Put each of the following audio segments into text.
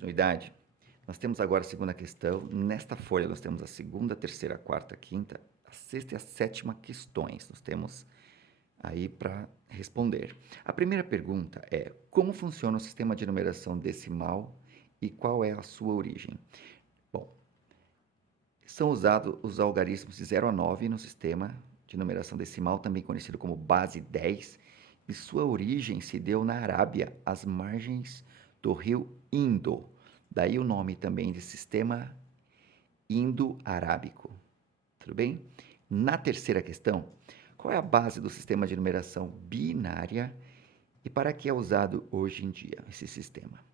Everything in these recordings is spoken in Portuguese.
continuidade, nós temos agora a segunda questão. Nesta folha nós temos a segunda, terceira, quarta, quinta, a sexta e a sétima questões. Nós temos aí para responder. A primeira pergunta é: como funciona o sistema de numeração decimal e qual é a sua origem? Bom, são usados os algarismos de 0 a 9 no sistema de numeração decimal, também conhecido como base 10, e sua origem se deu na Arábia, às margens do rio Indo. Daí o nome também de sistema indo-arábico. Tudo bem? Na terceira questão, qual é a base do sistema de numeração binária e para que é usado hoje em dia esse sistema?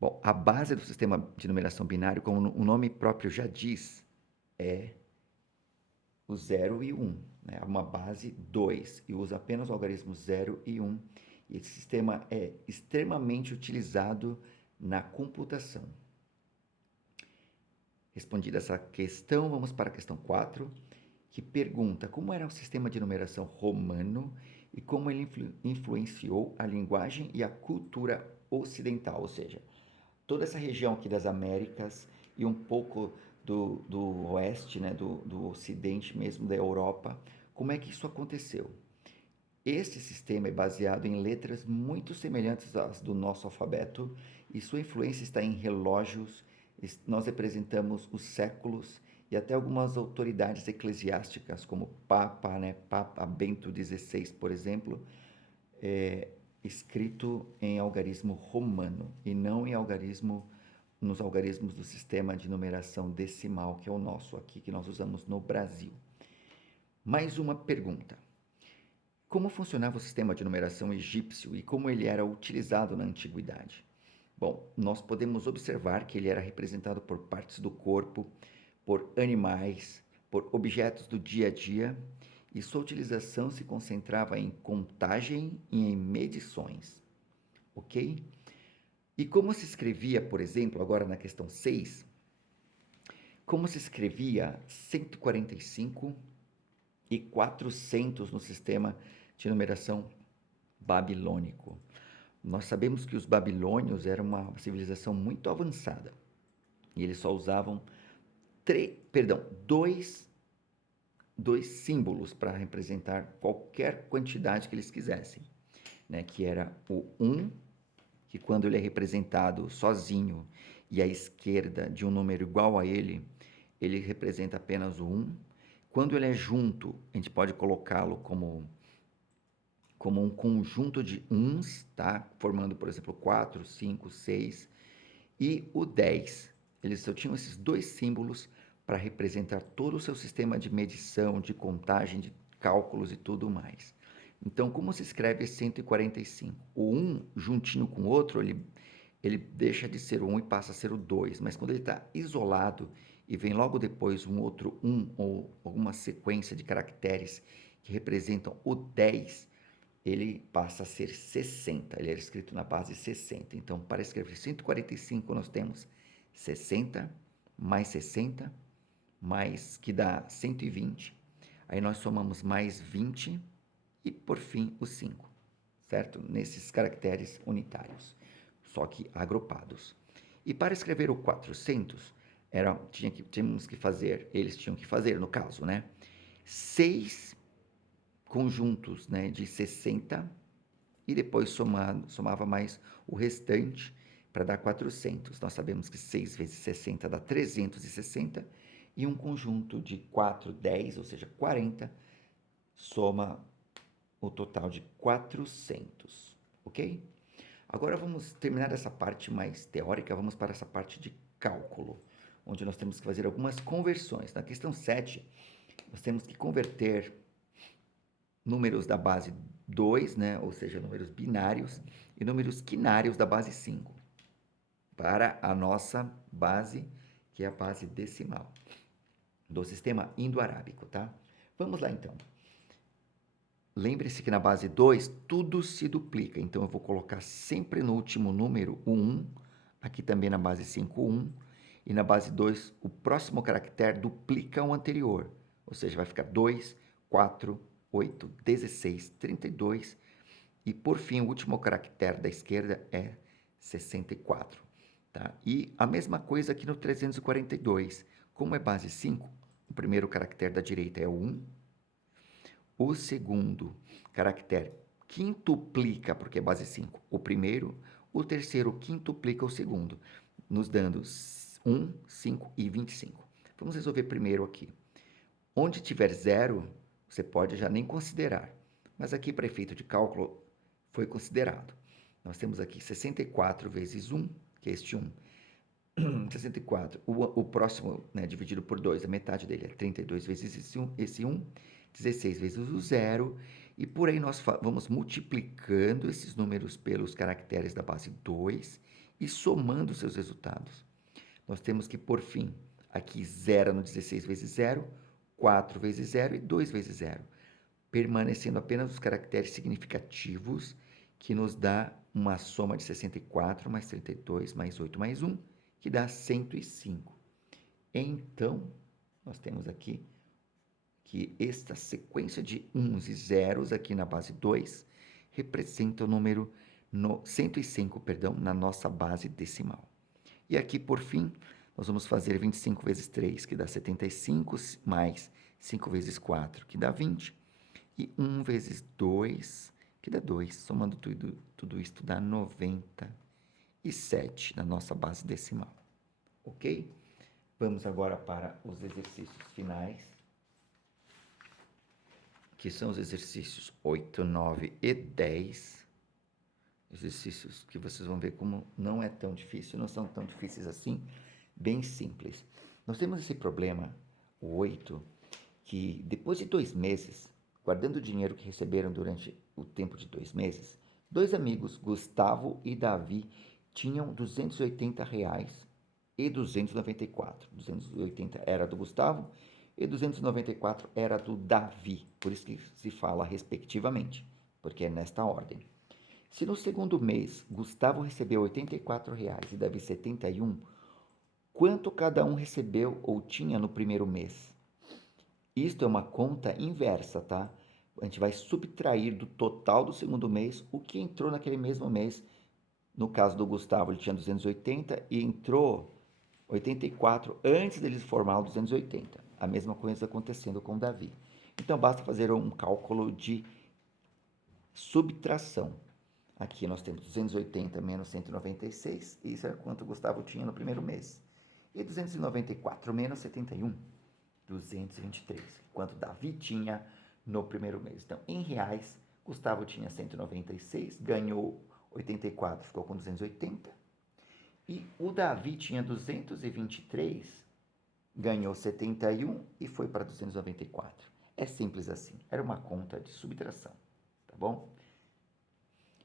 Bom, a base do sistema de numeração binário, como o nome próprio já diz, é o 0 e 1, né? Uma base 2 e usa apenas o algarismo 0 e 1. E esse sistema é extremamente utilizado na computação. Respondida essa questão, vamos para a questão 4, que pergunta como era o sistema de numeração romano e como ele influenciou a linguagem e a cultura ocidental, ou seja, toda essa região aqui das Américas e um pouco do oeste, né, do ocidente mesmo, da Europa. Como é que isso aconteceu? Esse sistema é baseado em letras muito semelhantes às do nosso alfabeto e sua influência está em relógios. Nós representamos os séculos e até algumas autoridades eclesiásticas, como Papa, né, Papa Bento XVI, por exemplo, escrito em algarismo romano e não em nos algarismos do sistema de numeração decimal, que é o nosso aqui, que nós usamos no Brasil. Mais uma pergunta. Como funcionava o sistema de numeração egípcio e como ele era utilizado na antiguidade? Bom, nós podemos observar que ele era representado por partes do corpo, por animais, por objetos do dia a dia, e sua utilização se concentrava em contagem e em medições, ok? E como se escrevia, por exemplo, agora na questão 6, como se escrevia 145 e 400 no sistema de numeração babilônico? Nós sabemos que os babilônios eram uma civilização muito avançada e eles só usavam dois símbolos para representar qualquer quantidade que eles quisessem, né? Que era o 1, que quando ele é representado sozinho e à esquerda de um número igual a ele, ele representa apenas o 1. Quando ele é junto, a gente pode colocá-lo como um conjunto de uns, tá? Formando, por exemplo, 4, 5, 6. E o 10, eles só tinham esses dois símbolos para representar todo o seu sistema de medição, de contagem, de cálculos e tudo mais. Então, como se escreve 145? O 1 juntinho com o outro, ele deixa de ser o 1 e passa a ser o 2, mas quando ele está isolado e vem logo depois um outro 1 ou alguma sequência de caracteres que representam o 10, ele passa a ser 60, ele era escrito na base 60. Então, para escrever 145, nós temos 60 mais 60, mais que dá 120. Aí nós somamos mais 20 e, por fim, o 5, certo? Nesses caracteres unitários, só que agrupados. E para escrever o 400, eles tinham que fazer, no caso, né? 6 conjuntos, né, de 60 e depois somava mais o restante para dar 400. Nós sabemos que 6 vezes 60 dá 360 e um conjunto de 4, 10, ou seja, 40, soma o total de 400, ok? Agora vamos terminar essa parte mais teórica, vamos para essa parte de cálculo, onde nós temos que fazer algumas conversões. Na questão 7, nós temos que converter números da base 2, né, ou seja, números binários, e números quinários da base 5, para a nossa base, que é a base decimal, do sistema indo-arábico, tá? Vamos lá, então. Lembre-se que na base 2, tudo se duplica, então eu vou colocar sempre no último número o 1, aqui também na base 5, 1, e na base 2, o próximo caractere duplica o anterior, ou seja, vai ficar 2, 4, 8, 16, 32 e por fim o último caractere da esquerda é 64. Tá? E a mesma coisa aqui no 342. Como é base 5, o primeiro caractere da direita é o 1. O segundo caractere quintuplica, porque é base 5, o primeiro. O terceiro quintuplica o segundo, nos dando 1, 5 e 25. Vamos resolver primeiro aqui. Onde tiver zero, você pode já nem considerar. Mas aqui, para efeito de cálculo, foi considerado. Nós temos aqui 64 vezes 1, que é este 1. 64. O próximo, né, dividido por 2, a metade dele é 32 vezes esse 1, 16 vezes o 0, e por aí nós vamos multiplicando esses números pelos caracteres da base 2 e somando seus resultados. Nós temos que, por fim, aqui 0 no 16 vezes 0, 4 vezes 0 e 2 vezes 0, permanecendo apenas os caracteres significativos, que nos dá uma soma de 64 mais 32 mais 8 mais 1, que dá 105. Então, nós temos aqui que esta sequência de 1s e zeros aqui na base 2 representa o número 105, na nossa base decimal. E aqui, por fim, nós vamos fazer 25 vezes 3, que dá 75, mais 5 vezes 4, que dá 20, e 1 vezes 2, que dá 2. Somando tudo isso, dá 97 na nossa base decimal. Ok? Vamos agora para os exercícios finais, que são os exercícios 8, 9 e 10. Exercícios que vocês vão ver como não é tão difícil, não são tão difíceis assim, bem simples. Nós temos esse problema, o 8, que depois de 2 meses, guardando o dinheiro que receberam durante o tempo de 2 meses, 2 amigos, Gustavo e Davi, tinham R$280 e 294. 280 era do Gustavo e 294 era do Davi, por isso que se fala respectivamente, porque é nesta ordem. Se no segundo mês Gustavo recebeu R$84 e Davi 71, quanto cada um recebeu ou tinha no primeiro mês? Isto é uma conta inversa, tá? A gente vai subtrair do total do segundo mês o que entrou naquele mesmo mês. No caso do Gustavo, ele tinha 280 e entrou 84 antes dele formar o 280. A mesma coisa acontecendo com o Davi. Então, basta fazer um cálculo de subtração. Aqui nós temos 280 menos 196, isso é quanto o Gustavo tinha no primeiro mês. E 294 menos 71, 223, quanto Davi tinha no primeiro mês. Então, em reais, Gustavo tinha 196, ganhou 84, ficou com 280. E o Davi tinha 223, ganhou 71 e foi para 294. É simples assim, era uma conta de subtração, tá bom?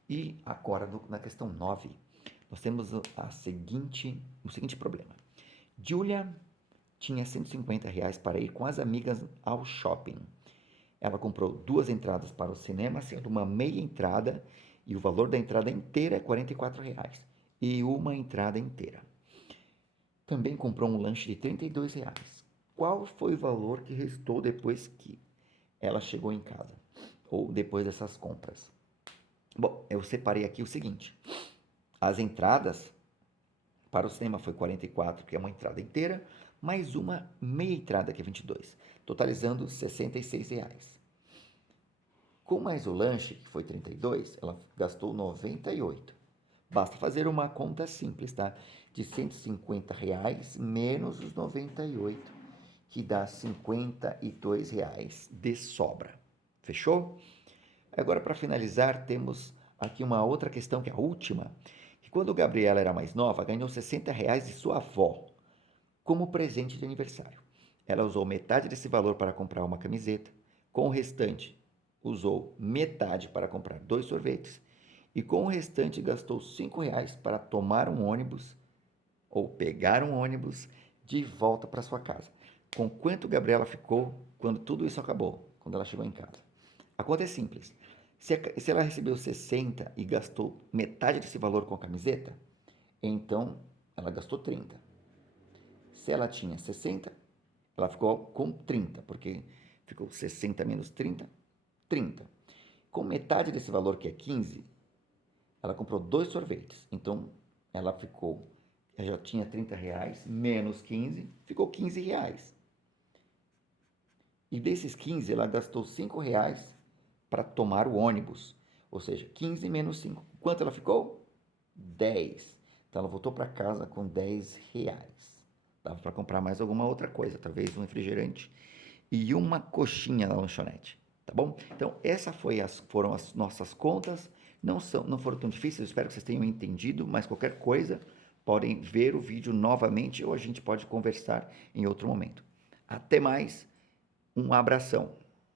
E agora, na questão 9, nós temos o seguinte problema. Julia tinha R$150 para ir com as amigas ao shopping. Ela comprou 2 entradas para o cinema, sendo uma meia entrada, e o valor da entrada inteira é R$44, e uma entrada inteira. Também comprou um lanche de R$32. Qual foi o valor que restou depois que ela chegou em casa? Ou depois dessas compras? Bom, eu separei aqui o seguinte. As entradas para o cinema foi 44, que é uma entrada inteira, mais uma meia entrada, que é 22, totalizando R$66. Com mais o lanche, que foi 32, ela gastou 98. Basta fazer uma conta simples, tá? De R$150 menos os 98, que dá R$52 de sobra. Fechou? Agora, para finalizar, temos aqui uma outra questão, que é a última, que quando Gabriela era mais nova, ganhou R$60 de sua avó como presente de aniversário. Ela usou metade desse valor para comprar uma camiseta, com o restante usou metade para comprar 2 sorvetes, e com o restante gastou R$5 para tomar um ônibus, ou pegar um ônibus, de volta para sua casa. Com quanto Gabriela ficou quando tudo isso acabou, quando ela chegou em casa? A conta é simples. Se ela recebeu 60 e gastou metade desse valor com a camiseta, então ela gastou 30. Se ela tinha 60, ela ficou com 30, porque ficou 60 menos 30, 30. Com metade desse valor, que é 15, ela comprou 2 sorvetes. Então, ela ficou ela já tinha R$ 30, menos 15, ficou R$ 15. E desses 15, ela gastou R$ 5 para tomar o ônibus. Ou seja, 15 menos 5. Quanto ela ficou? 10. Então ela voltou para casa com R$ 10. Dava para comprar mais alguma outra coisa, talvez um refrigerante e uma coxinha na lanchonete, tá bom? Então foram as nossas contas. Não foram tão difíceis, eu espero que vocês tenham entendido, mas qualquer coisa podem ver o vídeo novamente ou a gente pode conversar em outro momento. Até mais, um abração.